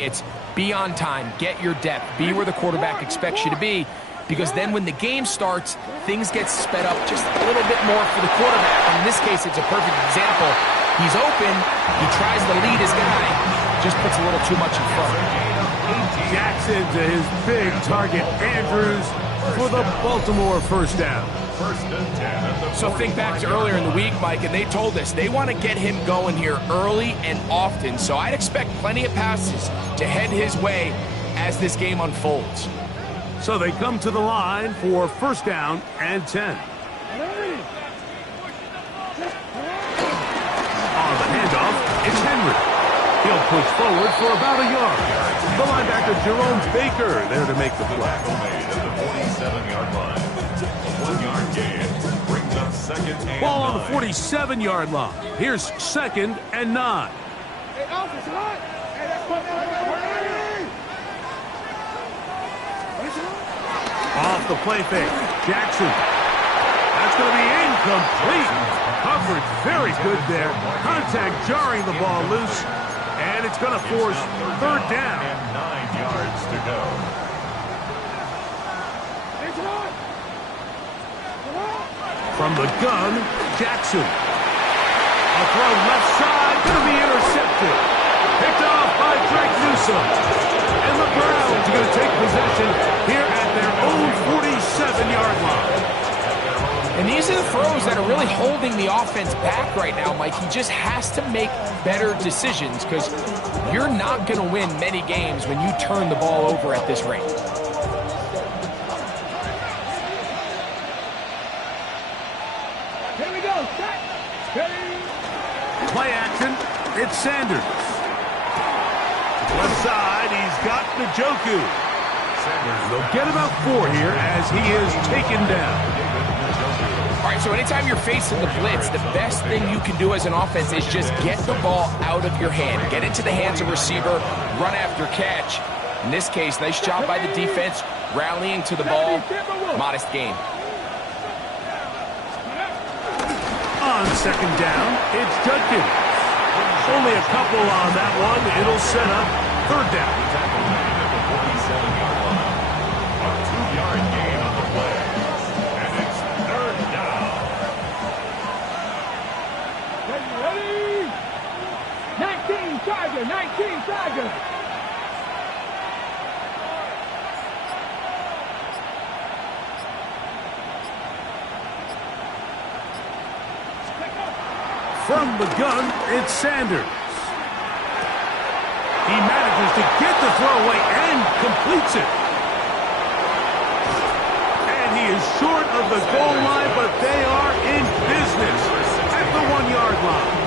It's be on time, get your depth, be where the quarterback expects you to be, because then when the game starts, things get sped up just a little bit more for the quarterback. And in this case, it's a perfect example. He's open, he tries to lead his guy, just puts a little too much in front. Jackson to his big target, Andrews, for the Baltimore first down. So think back to earlier in the week, Mike, and they told us they want to get him going here early and often. So I'd expect plenty of passes to head his way as this game unfolds. So they come to the line for first down and 10. On the handoff, it's Henry. He'll push forward for about a yard. The linebacker, Jerome Baker, there to make the play. At the 47-yard line. A 1-yard gain brings up second and Ball on the 9. 47-yard line. Here's second and 9. Off the play fake, Jackson. That's going to be incomplete. Coverage very good there. Contact jarring the ball loose. And it's going to force third down. And 9 yards to go. From the gun, Jackson. A throw left side, going to be intercepted. Picked off by Drake Newsome. And the Browns are going to take possession here at their own 47-yard line. And these are the throws that are really holding the offense back right now, Mike. He just has to make better decisions because you're not going to win many games when you turn the ball over at this rate. Here we go. Play action, it's Sanders. Left side, he's got Njoku. They'll get about 4 here as he is taken down. All right, so anytime you're facing the blitz, the best thing you can do as an offense is just get the ball out of your hand. Get into the hands of receiver, run after catch. In this case, nice job by the defense, rallying to the ball. Modest gain. On second down, it's Judkins. Only a couple on that one. It'll set up third down. At the 47-yard line. A 2-yard gain on the play. And it's third down. Ready? 19 Charger. From the gun, it's Sanders. He manages to get the throw away and completes it. And he is short of the goal line, but they are in business at the 1-yard line.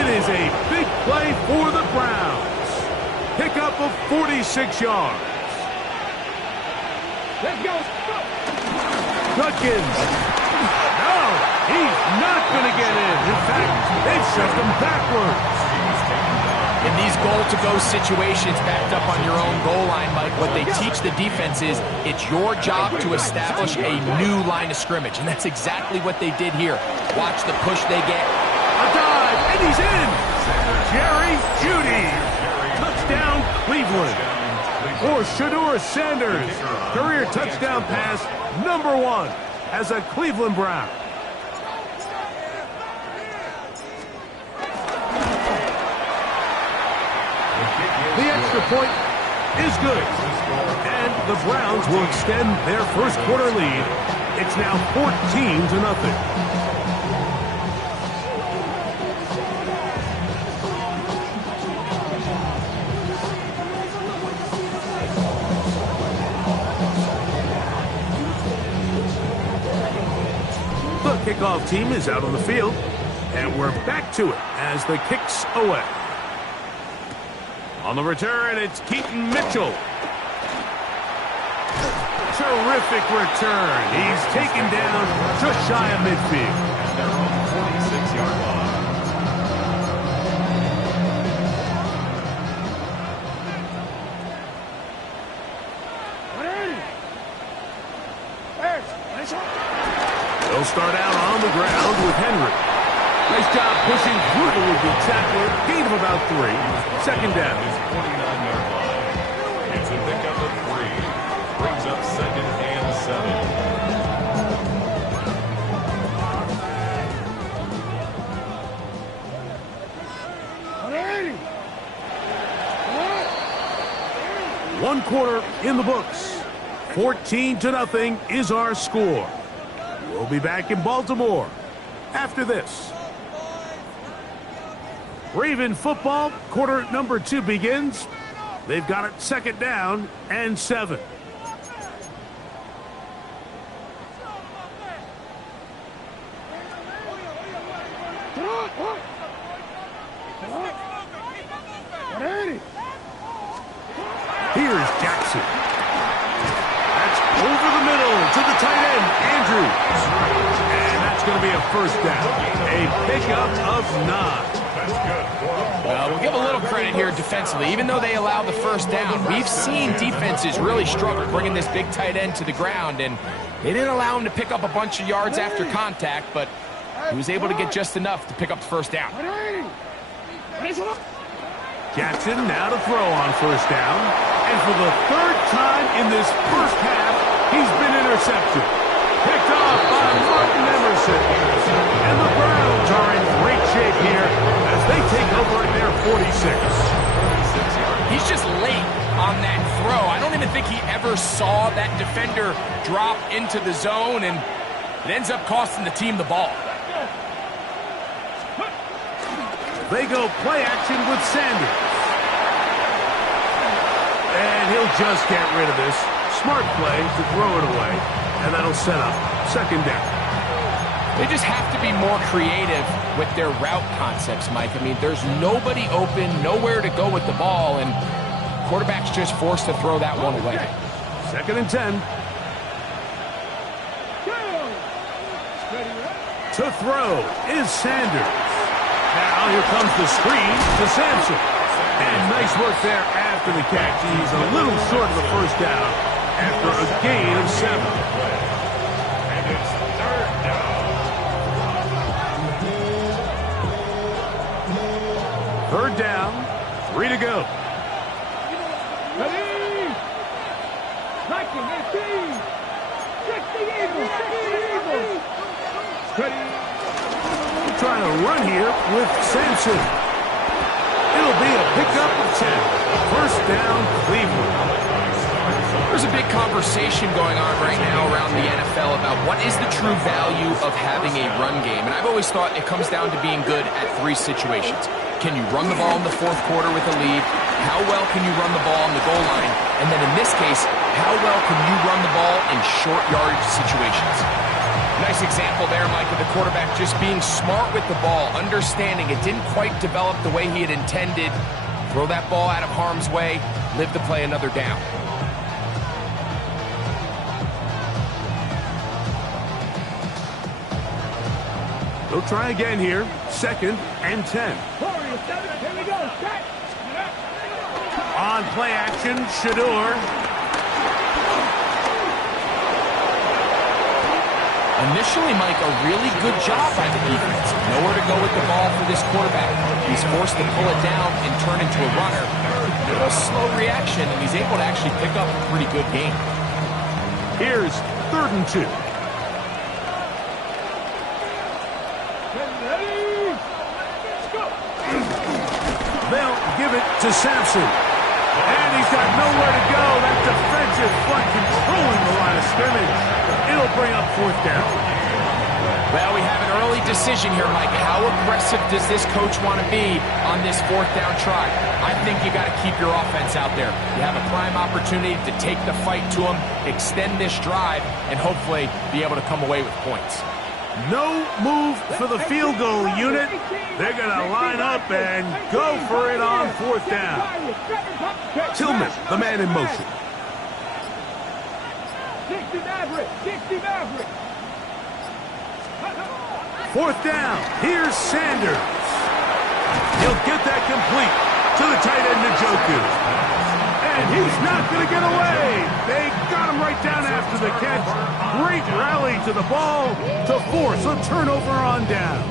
It is a big play for the Browns. Pickup of 46 yards. Let's go. Judkins. No, he's not going to get in. In fact, they've shoved him backwards. In these goal-to-go situations backed up on your own goal line, Mike, what they teach the defense is it's your job to establish a new line of scrimmage, and that's exactly what they did here. Watch the push they get. A dive, and he's in. Jerry Jeudy. Touchdown, Cleveland. For Shedeur Sanders. Career touchdown pass number 1 as a Cleveland Brown. The extra point is good. And the Browns will extend their first quarter lead. It's now 14-0. The kickoff team is out on the field, and we're back to it as the kick's away. On the return, it's Keaton Mitchell. Terrific return. He's taken down just shy of midfield. And they're on the 46-yard line. They'll start out on the ground with Henry. Nice job pushing through the would-be tackler. Gain of about 3. Second down. His 49-yard line. It's a pickup of 3. Brings up second and 7. One quarter in the books. 14-0 is our score. We'll be back in Baltimore after this. Raven football, quarter number 2 begins. They've got it second down and 7. Here's Jackson. That's over the middle to the tight end, Andrews. And that's going to be a first down. A pickup of 9. We'll give a little credit here defensively. Even though they allowed the first down, we've seen defenses really struggle bringing this big tight end to the ground, and they didn't allow him to pick up a bunch of yards after contact, but he was able to get just enough to pick up the first down. Jackson now to throw on first down, and for the 3rd time in this first half, he's been intercepted. Picked off by Martin Emerson. And the Browns are in great shape here as they take over at their 46. He's just late on that throw. I don't even think he ever saw that defender drop into the zone, and it ends up costing the team the ball. They go play action with Sanders. And he'll just get rid of this. Smart play to throw it away. And that'll set up second down. They just have to be more creative with their route concepts, Mike. I mean, there's nobody open, nowhere to go with the ball, and quarterback's just forced to throw that one away. Second and 10. To throw is Sanders. Now here comes the screen to Sampson. And nice work there after the catch. He's a little short of the first down after a gain of 7. And it's 3rd down. 3rd down, 3 to go. Ready? Liking their team. 60 Eagles. 60 Eagles. Ready? Trying to run here with Sampson. It'll be a pickup of 10. First down, Cleveland. There's a big conversation going on right now around the NFL about what is the true value of having a run game. And I've always thought it comes down to being good at 3 situations. Can you run the ball in the 4th quarter with a lead? How well can you run the ball on the goal line? And then in this case, how well can you run the ball in short yardage situations? Nice example there, Mike, of the quarterback just being smart with the ball, understanding it didn't quite develop the way he had intended. Throw that ball out of harm's way, live to play another down. They'll try again here. Second and 10. Here we go. Set. On play action, Shador. Initially, Mike, a really good job by the defense. Nowhere to go with the ball for this quarterback. He's forced to pull it down and turn into a runner. A little slow reaction, and he's able to actually pick up a pretty good game. Here's 3rd and 2. They'll give it to Sampson. And he's got nowhere to go. That defensive front controlling the line of scrimmage. It'll bring up 4th down. Well, we have an early decision here, Mike. How aggressive does this coach want to be on this 4th down try? I think you got to keep your offense out there. You have a prime opportunity to take the fight to them, extend this drive, and hopefully be able to come away with points. No move for the field goal unit. They're going to line up and go for it on 4th down. Tillman, the man in motion. 60 Maverick. 60 Maverick. 4th down. Here's Sanders. He'll get that complete to the tight end, Njoku. And he's not going to get away. They got him right down after the catch. Great rally to the ball to force a turnover on down.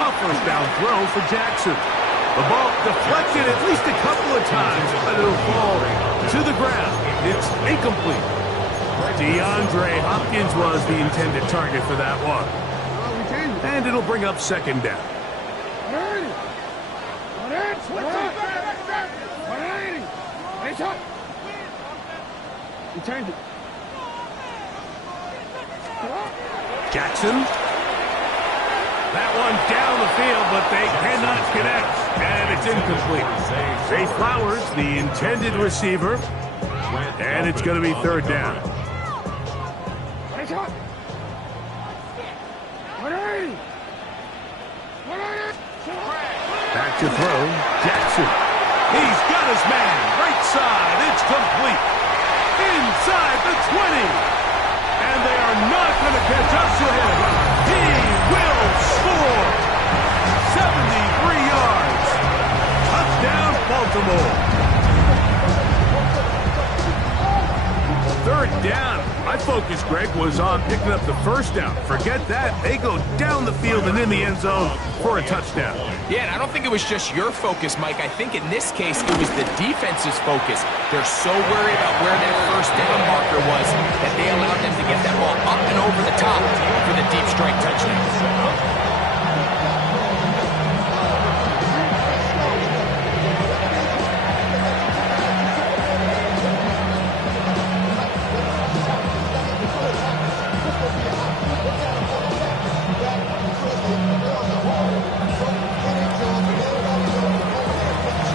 A first down throw for Jackson. The ball deflected at least a couple of times, but it'll fall to the ground. It's incomplete. DeAndre Hopkins was the intended target for that one. And it'll bring up second down. Jackson. That one down the field, but they cannot connect. And it's incomplete. Zay Flowers, the intended receiver. And it's going to be third down. Back to throw. Jackson. He's got his man. Right side. It's complete. Inside the 20. And they are not going to catch up to him. He will score. 73 yards. Touchdown, Baltimore. Third down. My focus, Greg, was on picking up the first down. Forget that. They go down the field and in the end zone for a touchdown. Yeah, and I don't think it was just your focus, Mike. I think in this case, it was the defense's focus. They're so worried about where that first down marker was that they allowed them to get that ball up and over the top for the deep strike touchdown.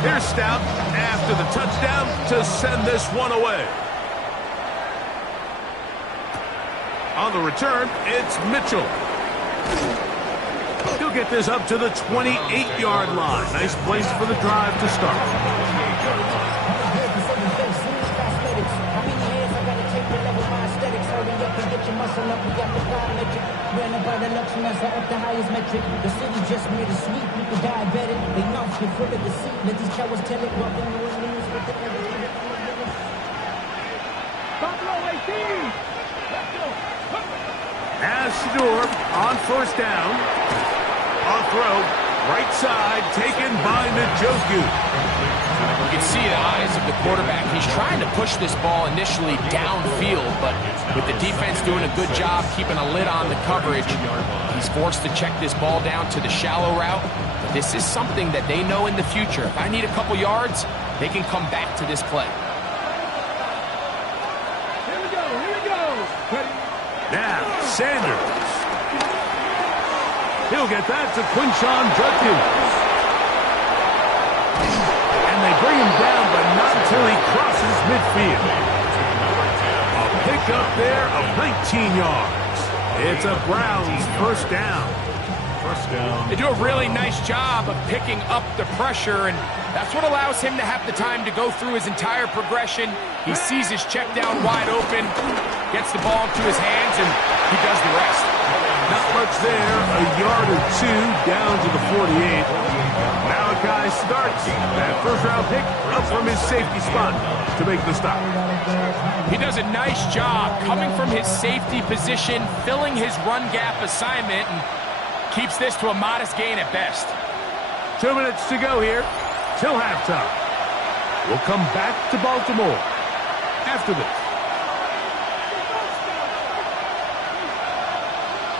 Here's Stout after the touchdown to send this one away. On the return, it's Mitchell. He'll get this up to the 28-yard line. Nice place for the drive to start. The city just made a sweep. People diabetic. They know you're full of deceit. Let these cowards tell it. Welcome to the news with the As Shador on first down. On throw. Right side taken by Njoku. You can see the eyes of the quarterback. He's trying to push this ball initially downfield, but with the defense doing a good job keeping a lid on the coverage, he's forced to check this ball down to the shallow route. But this is something that they know in the future. If I need a couple yards, they can come back to this play. Here we go. Now, Sanders. He'll get that to Quinshon Judkins. And they bring him down, but not until he crosses midfield. A pickup there of 19 yards. It's a Browns first down. They do a really nice job of picking up the pressure, and that's what allows him to have the time to go through his entire progression. He sees his check down wide open, gets the ball into his hands, and he does the rest. Not much there, a yard or two down to the 48. Malachi starts that first-round pick up from his safety spot to make the stop. He does a nice job coming from his safety position, filling his run gap assignment, and keeps this to a modest gain at best. 2 minutes to go here till halftime. We'll come back to Baltimore after this.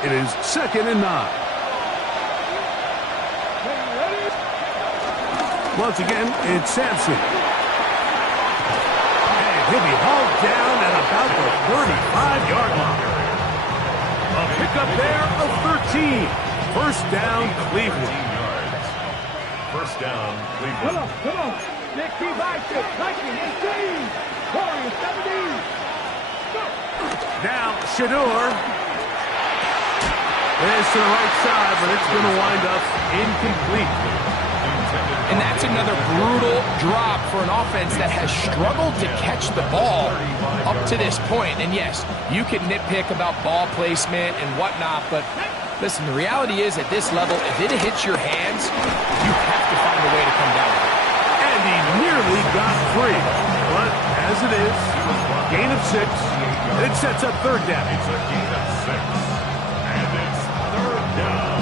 It is 2nd and 9. Once again, it's Sampson. And he'll be hauled down at about the 35-yard line. A pickup there of 13. First down, Cleveland. First down, Cleveland. Come on. Nick, keep active. 19, 18. Warriors, 17. Now, Shador. This to the right side, but it's going to wind up incomplete. And that's another brutal drop for an offense that has struggled to catch the ball up to this point. And yes, you can nitpick about ball placement and whatnot, but listen, the reality is at this level, if it hits your hands, you have to find a way to come down with it. And he nearly got free. But as it is, Gain of 6. It sets up third down. It's a gain of 6. And it's third down.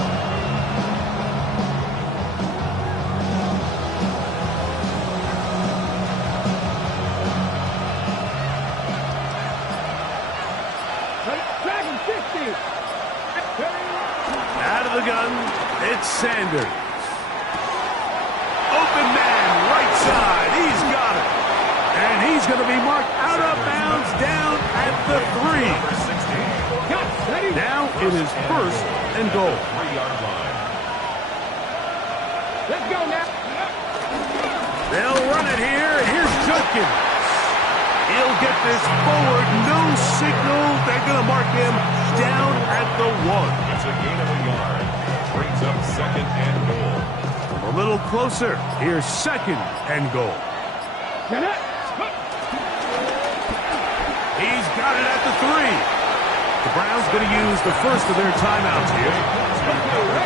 Dragon 50. Out of the gun, it's Sanders. Open man, right side. He's got it. And he's going to be marked out of bounds down at the 3. Number 16. Now it is first and goal. 3-yard line. Let's go now. They'll run it here, and here's Judkins. He'll get this forward, no signal. They're going to mark him down at the 1. It's a gain of a yard. Brings up second and goal. A little closer. Here's second and goal. He's got it at the 3. The Browns going to use the first of their timeouts here.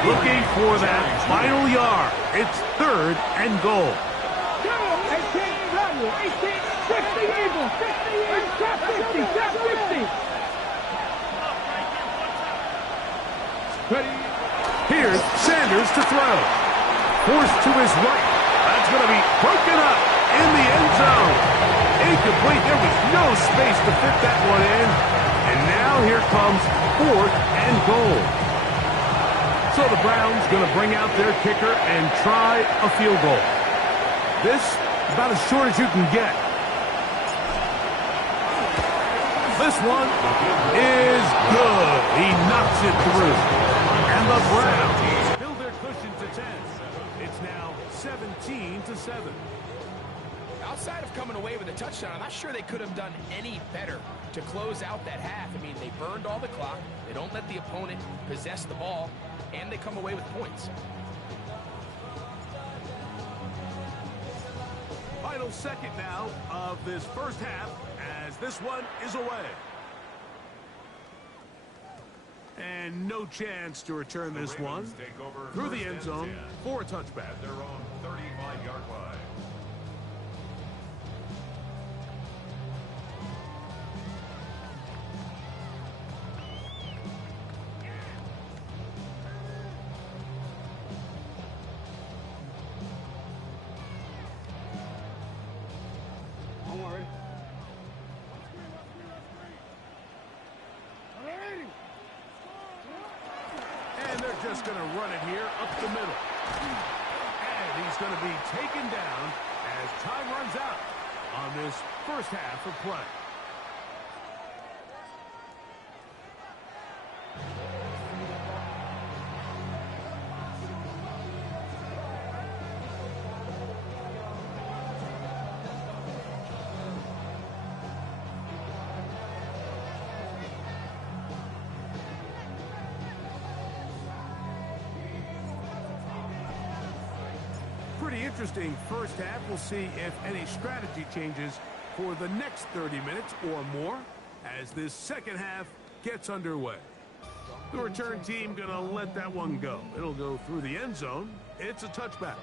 Looking for that final yard. It's third and goal. 18, run, 18, 60 Eagles, 60 Eagles, top 50, top 50. Ready? Here's Sanders to throw. Forced to his right. That's going to be broken up in the end zone. Incomplete. There was no space to fit that one in. And now here comes fourth and goal. So the Browns going to bring out their kicker and try a field goal. This is about as short as you can get. This one is good. He knocks it through. And the Browns build their cushion to 10. It's now 17-7. Outside of coming away with a touchdown, I'm not sure they could have done any better to close out that half. I mean, they burned all the clock. They don't let the opponent possess the ball, and they come away with points. Final second now of this first half as this one is away. And no chance to return this one through the end zone for a touchback. At their own 35-yard line. Don't worry. And they're just going to run it here up the middle. And he's going to be taken down as time runs out on this first half of play. Pretty interesting first half. We'll see if any strategy changes for the next 30 minutes or more as this second half gets underway. The return team going to let that one go. It'll go through the end zone. It's a touchback.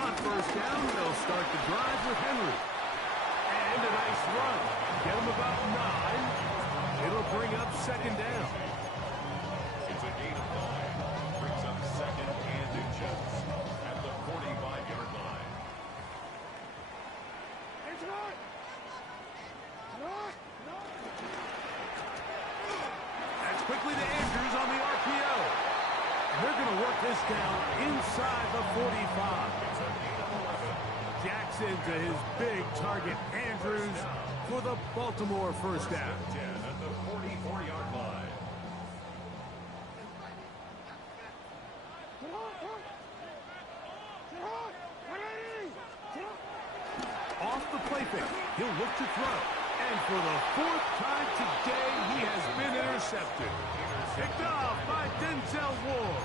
On first down, they'll start the drive with Henry. And a nice run. Get him about 9. It'll bring up second down. It's a gain of 9. Brings up second and inches at the 45-yard line. That's quickly to Andrews on the RPO. They're going to work this down inside the 45. Jackson to his big target, Andrews, for the Baltimore first down. 10 at the 44-yard line. Off the play fake, he'll look to throw. And for the fourth time today, he has been intercepted. Picked off by Denzel Ward.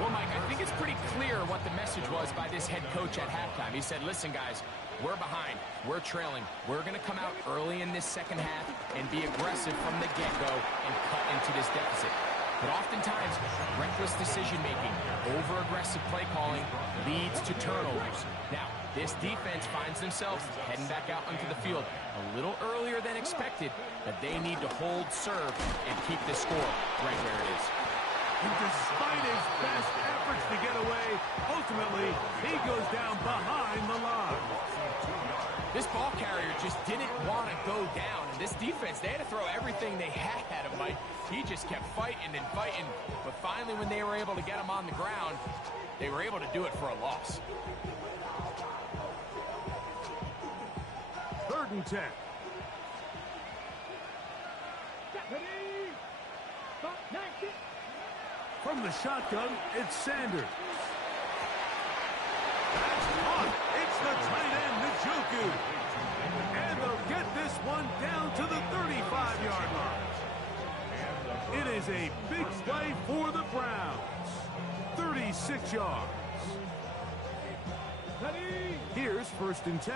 Well, Mike, I think it's pretty clear what the message was by this head coach at halftime. He said, listen, guys, we're behind. We're trailing. We're going to come out early in this second half and be aggressive from the get-go and cut into this deficit. But oftentimes, reckless decision-making, over-aggressive play calling leads to turnovers. Now, this defense finds themselves heading back out onto the field a little earlier than expected, but they need to hold serve and keep the score right where it is. And despite his best efforts to get away, ultimately, he goes down behind the line. This ball carrier just didn't want to go down. And this defense, they had to throw everything they had at him, Mike. He just kept fighting and fighting. But finally, when they were able to get him on the ground, they were able to do it for a loss. 3rd and 10. From the shotgun, it's Sanders. That's caught. It's the tight end, Njoku. And they'll get this one down to the 35-yard line. It is a big play for the Browns. 36 yards. Here's 1st and 10.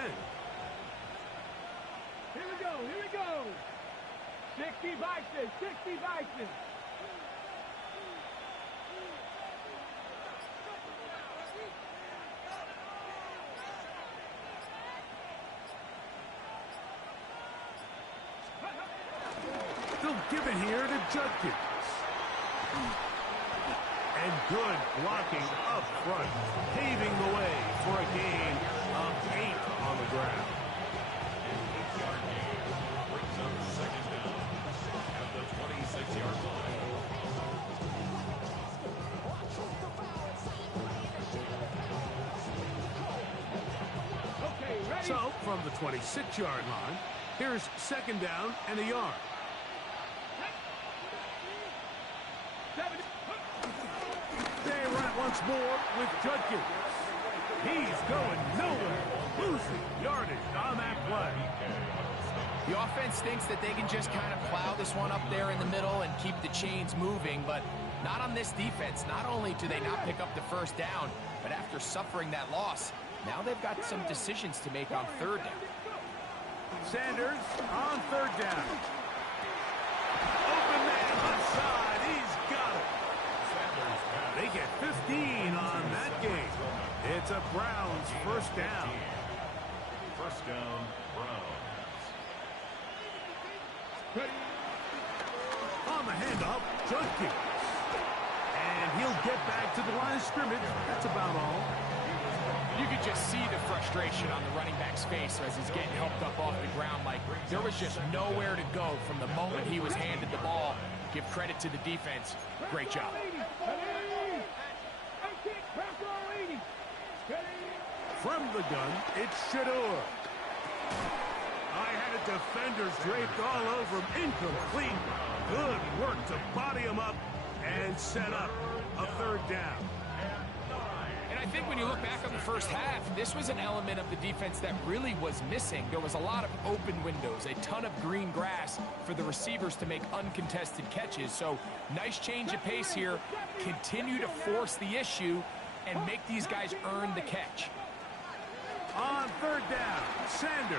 Here we go, here we go. 60 Vikings, 60 Vikings. They'll give it here to Judkins. And good blocking up front, paving the way for a gain of 8 on the ground. An 8-yard gain brings up 2nd down at the 26-yard line. Okay, ready? So, from the 26-yard line, here's 2nd down and a yard. They run it once more with Judkins. He's going nowhere, losing yardage on that play. The offense thinks that they can just kind of plow this one up there in the middle and keep the chains moving, but not on this defense. Not only do they not pick up the 1st down, but after suffering that loss, now they've got some decisions to make on 3rd down. Sanders on 3rd down. Open man left side. He's got it. They get 15 on that game. It's a Browns 1st down. 1st down, Browns. On the handoff, Judkins. And he'll get back to the line of scrimmage. That's about all. You could just see the frustration on the running back's face as he's getting helped up off the ground. Like, there was just nowhere to go from the moment he was handed the ball. Give credit to the defense. Great job. From the gun, it's Shador. I had a defender draped all over him. Incomplete. Good work to body him up and set up a 3rd down. And I think when you look back on the first half, this was an element of the defense that really was missing. There was a lot of open windows, a ton of green grass for the receivers to make uncontested catches. So nice change of pace here. Continue to force the issue and make these guys earn the catch. On 3rd down, Sanders.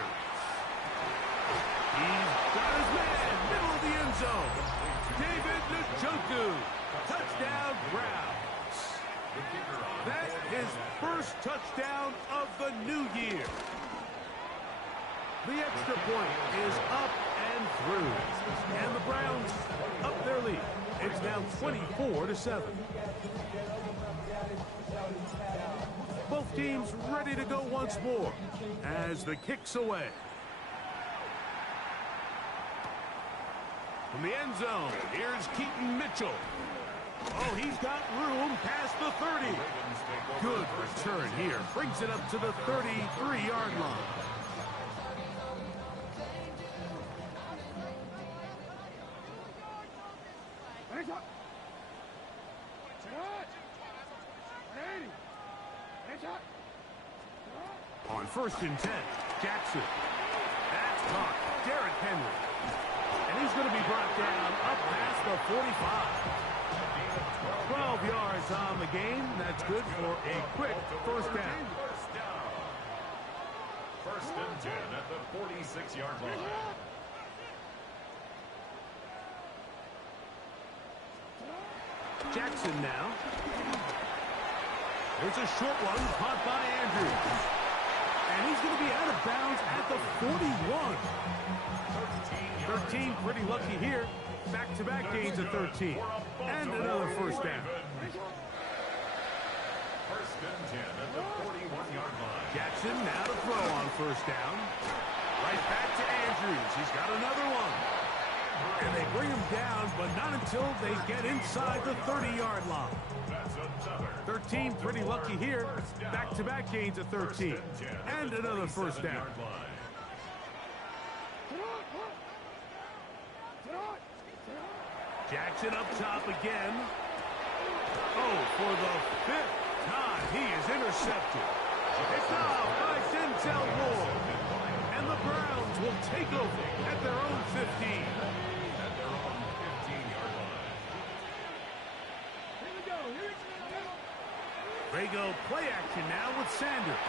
He's got his man, middle of the end zone. David Njoku. Touchdown, Browns. That's his 1st touchdown of the new year. The extra point is up and through. And the Browns up their lead. It's now 24-7. Both teams ready to go once more as the kick's away. From the end zone, here's Keaton Mitchell. Oh, he's got room past the 30. Good return here. Brings it up to the 33-yard line. On 1st and 10, Jackson. That's caught. Derrick Henry. And he's going to be brought down up past the 45. 12 yards on the game. That's good for a quick first down. First and 10 at the 46-yard line. Jackson now. There's a short one caught by Andrews. And he's going to be out of bounds at the 41. 13, pretty lucky here. Back-to-back gains of 13. And another first down. First and 10 at the 41-yard line. Jackson now to throw on first down. Right back to Andrews. He's got another one. And they bring him down, but not until they get inside the 30-yard line. That's another 13, pretty lucky here. Back-to-back gains of 13. And another first down. Jackson up top again. Oh, for the 5th time, he is intercepted. It's off by Denzel Ward. And the Browns will take over at their own 15. At their own 15-yard line. Here we go. They go play action now with Sanders.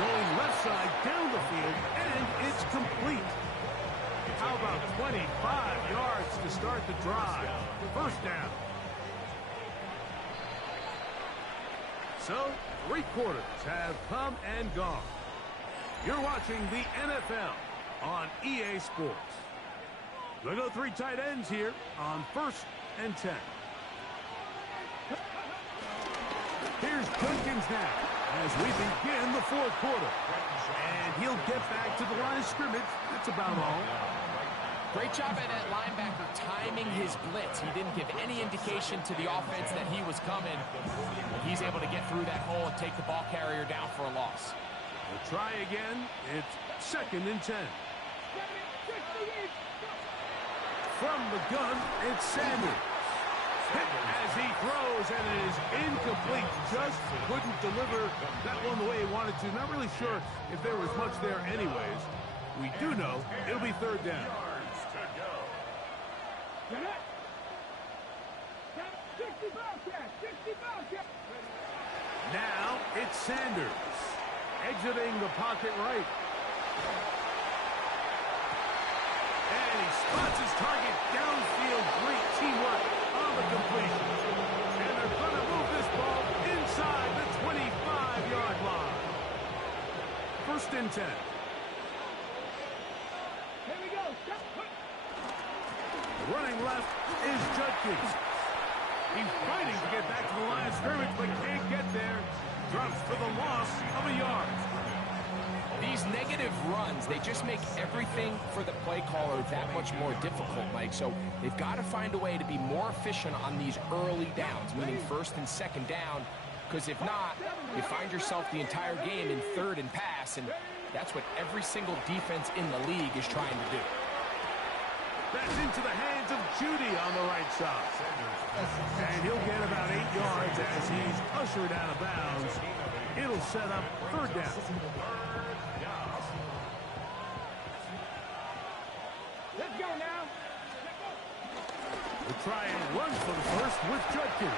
Going left side down the field, and it's complete. How about 25 yards to start the drive? First down. So, 3 quarters have come and gone. You're watching the NFL on EA Sports. They go 3 tight ends here on first and 10. Here's Jenkins now as we begin the 4th quarter. And he'll get back to the line of scrimmage. That's about all. Great job at that linebacker timing his blitz. He didn't give any indication to the offense that he was coming. He's able to get through that hole and take the ball carrier down for a loss. We'll try again. It's 2nd and 10. From the gun, it's Sanders. As he throws, and it is incomplete. Just couldn't deliver that one the way he wanted to. Not really sure if there was much there anyways. We do know it'll be 3rd down. Now it's Sanders exiting the pocket right. And he spots his target downfield. Great teamwork on the completion. And they're going to move this ball inside the 25-yard line. First and 10. Here we go. Running left is Judkins. He's fighting to get back to the line of scrimmage, but can't get there. Drops for the loss of a yard. These negative runs, they just make everything for the play caller that much more difficult, Mike. So they've got to find a way to be more efficient on these early downs, meaning 1st and 2nd down, because if not, you find yourself the entire game in 3rd and pass, and that's what every single defense in the league is trying to do. That's into the hands of Judy on the right side. And he'll get about 8 yards as he's ushered out of bounds. It'll set up 3rd down. Let's go now. We'll try and run for the first with Judkins.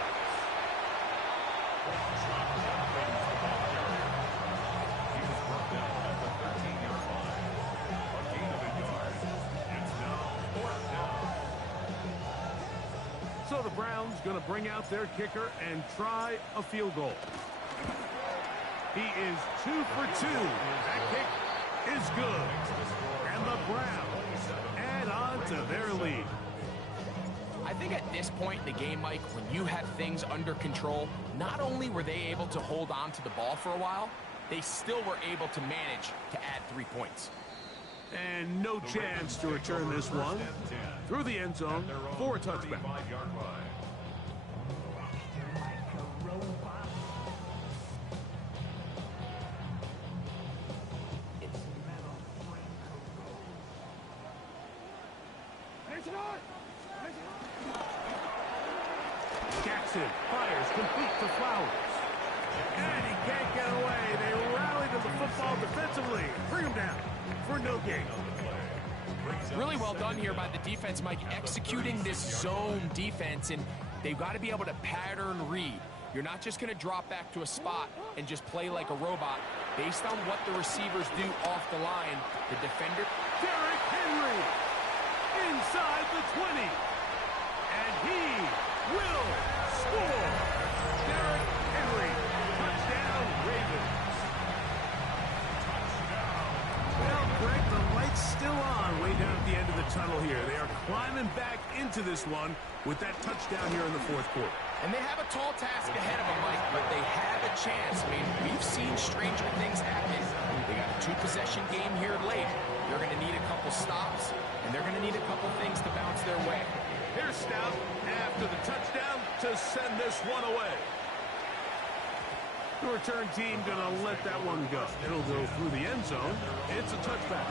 He was brought down at the 13-yard line. A gain of 8 yards. It's now 4th down. So the Browns going to bring out their kicker and try a field goal. He is 2 for 2. That kick is good. And the Browns add on to their lead. I think at this point in the game, Mike, when you have things under control, not only were they able to hold on to the ball for a while, they still were able to manage to add 3 points. And no chance to return this one through the end zone for a touchback. 35-yard line. Jackson fires complete to Flowers. And he can't get away. They rally to the football defensively. Bring him down for no gain. Really well done here by the defense, Mike, executing this zone defense, and they've got to be able to pattern read. You're not just going to drop back to a spot and just play like a robot. Based on what the receivers do off the line, the defender... Derrick Henry inside the 20. And he will score. Derrick Henry, touchdown Ravens. Well, Greg, the light's still on way down at the end of the tunnel here. They are climbing back into this one with that touchdown here in the fourth quarter. And they have a tall task ahead of them, Mike, but they have a chance. I mean, we've seen stranger things happen. They got a two-possession game here late. They're going to need a couple stops, and they're going to need a couple things to bounce their way. Here's Stout after the touchdown to send this one away. The return team going to let that one go. It'll go through the end zone. It's a touchback.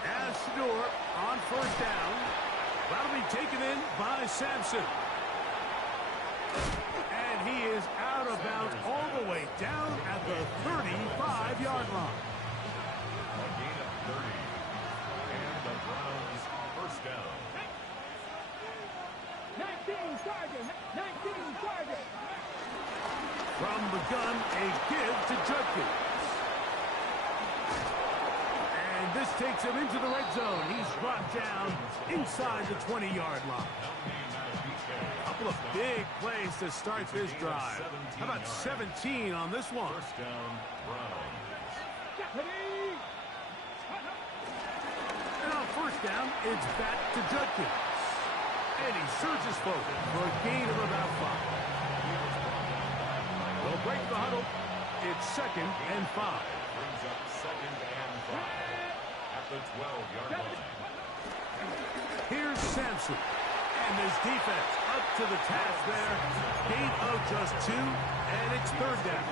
As Shedeur on first down. That'll be taken in by Sampson. And he is out of bounds all the way down at the 35-yard line. A gain of 30. And the Browns first down. 19 target. 19 target. From the gun, a give to Judkins. And this takes him into the red zone. He's brought down inside the 20-yard line. A couple of big plays to start this drive. How about 17 on this one? First down, Browns. And on first down, it's back to Judkins. And he surges forward for a gain of about 5. They'll break the huddle. It's 2nd and 5. Brings up 2nd and 5 at the 12-yard line. Here's Sampson. And his defense up to the task there. Gain of just 2, and it's 3rd down.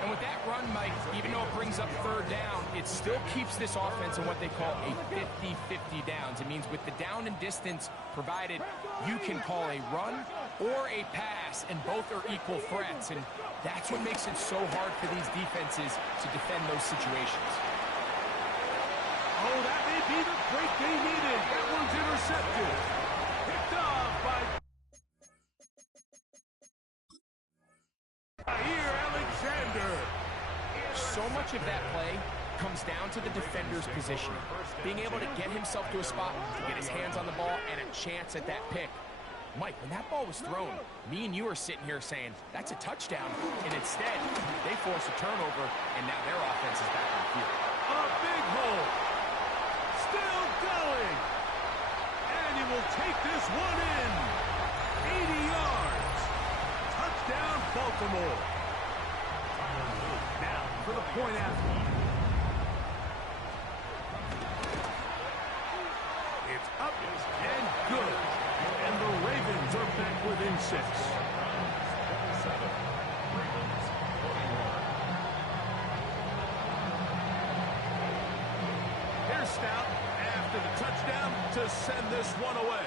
And with that run, Mike, even though it brings up 3rd down, it still keeps this offense in what they call a 50-50 downs. It means with the down and distance provided, you can call a run or a pass, and both are equal threats. And that's what makes it so hard for these defenses to defend those situations. Oh, that may be the break they needed. That one's intercepted. Picked off by Jair Alexander. So much of that play comes down to the defender's positioning. Being able to get himself to a spot, to get his hands on the ball, and a chance at that pick. Mike, when that ball was thrown, me and you are sitting here saying, that's a touchdown. And instead, they force a turnover, and now their offense is back on the field. A big hole. Still going. And he will take this one in. 80 yards. Touchdown, Baltimore. Now for the point after. It's up and good. And the Ravens are back within 6. 7, Ravens 41. Here's Stout after the touchdown to send this one away.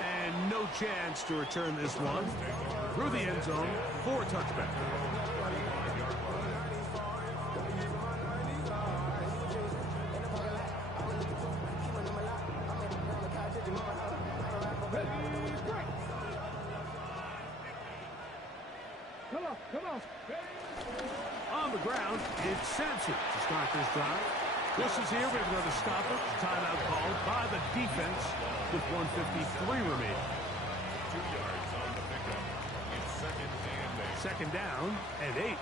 And no chance to return this one through the end zone for a touchback. Come on. On the ground, it's Sampson to start this drive. This is here. We have another stopper. Timeout called by the defense with 1:53 remaining. 2 yards on the pickup. It's 2nd and 8. 2nd down and 8.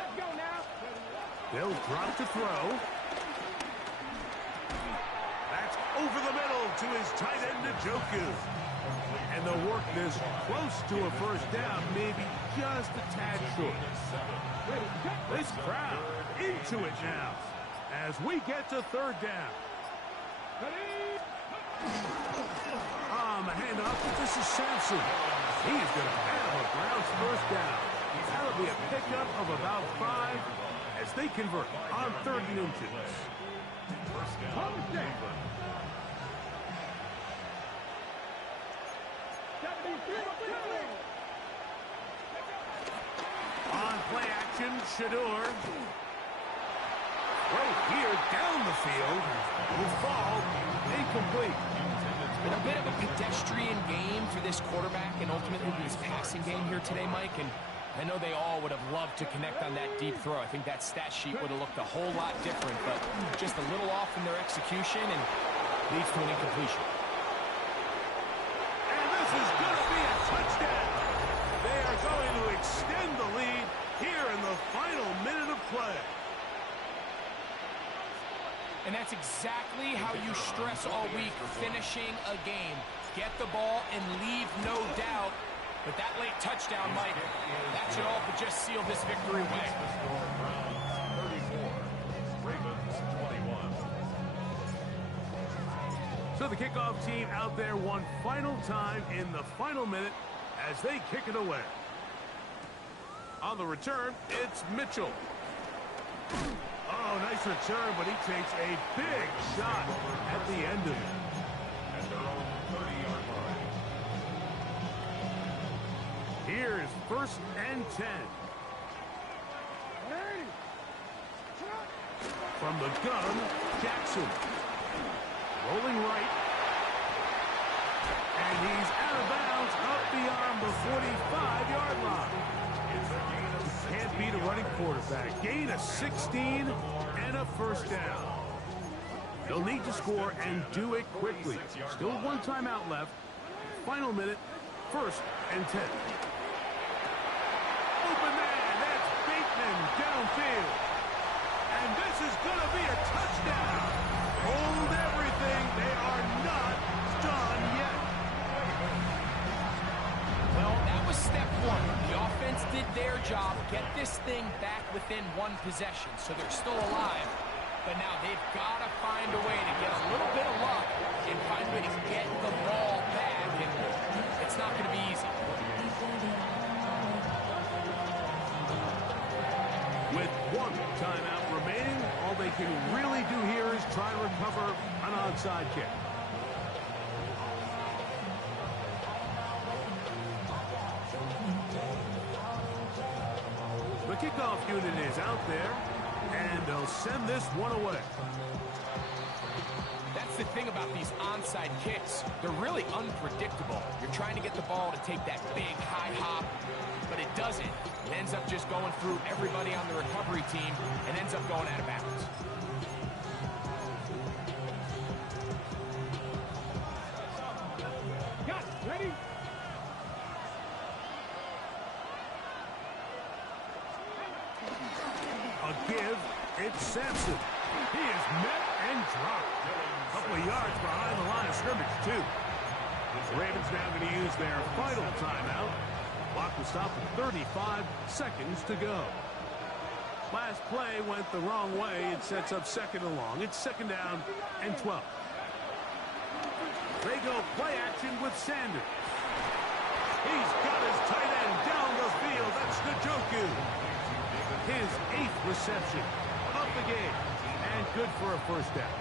Let's go now. They'll drop to throw. That's over the middle to his tight end, Njoku. And they'll work this close to a first down, maybe just a tad short. This crowd into it now as we get to 3rd down. On the handoff, this is Sampson. He's going to have a Browns first down. That'll be a pickup of about 5 as they convert on 3rd and inches. First down, Cleveland. 73. On play action, Shador. Throw here down the field. Will fall incomplete. Been a bit of a pedestrian game for this quarterback and ultimately this passing game here today, Mike. And I know they all would have loved to connect on that deep throw. I think that stat sheet would have looked a whole lot different, but just a little off in their execution and leads to an incompletion. And this is going to be a touchdown. They are going to extend the lead here in the final minute of play. And that's exactly how you stress all week, finishing a game. Get the ball and leave no doubt. But that late touchdown, Mike, that should all but just seal this victory away. The score, Browns 34, Ravens 21. So the kickoff team out there one final time in the final minute as they kick it away. On the return, it's Mitchell. Oh, nice return, but he takes a big shot at the end of it. At their own 30-yard line. Here's 1st and 10. From the gun, Jackson. Rolling right. And he's out of bounds up beyond the 45-yard line. It's a gain of 16. Can't beat a running quarterback. Gain of 16 and a 1st down. They'll need to score and do it quickly. Still 1 timeout left. Final minute, 1st and 10. Open man, that's Bateman downfield. And this is going to be a touchdown. Hold everything. They are not done yet. Well, that was step 1. The offense did their job, get this thing back within 1 possession, so they're still alive. But now they've got to find a way to get a little bit of luck and find a way to get the ball back, and it's not going to be easy. With 1 timeout remaining, all they can really do here is try to recover an onside kick. The kickoff unit is out there, and they'll send this one away. That's the thing about these onside kicks. They're really unpredictable. You're trying to get the ball to take that big high hop, but it doesn't. It ends up just going through everybody on the recovery team and ends up going out of bounds. Got it. Ready? A give, it's Sampson. He is met and dropped. A couple of yards behind the line of scrimmage, too. The Ravens now going to use their final timeout. Clock will stop with 35 seconds to go. Last play went the wrong way. It sets up 2nd and long. It's 2nd down and 12. They go play action with Sanders. He's got his tight end down the field. That's Njoku. His 8th reception of the game. And good for a 1st down.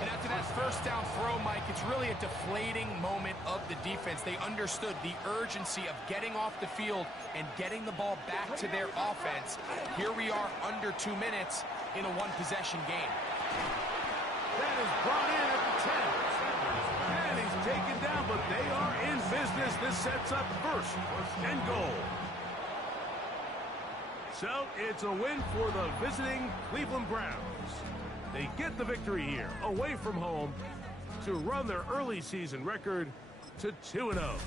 And after that 1st down throw, Mike, it's really a deflating moment of the defense. They understood the urgency of getting off the field and getting the ball back to their offense. Here we are under 2 minutes in a 1-possession game. That is brought in at the 10. And he's taken down, but they are in business. This sets up 1st and goal. So it's a win for the visiting Cleveland Browns. They get the victory here, away from home, to run their early season record to 2-0.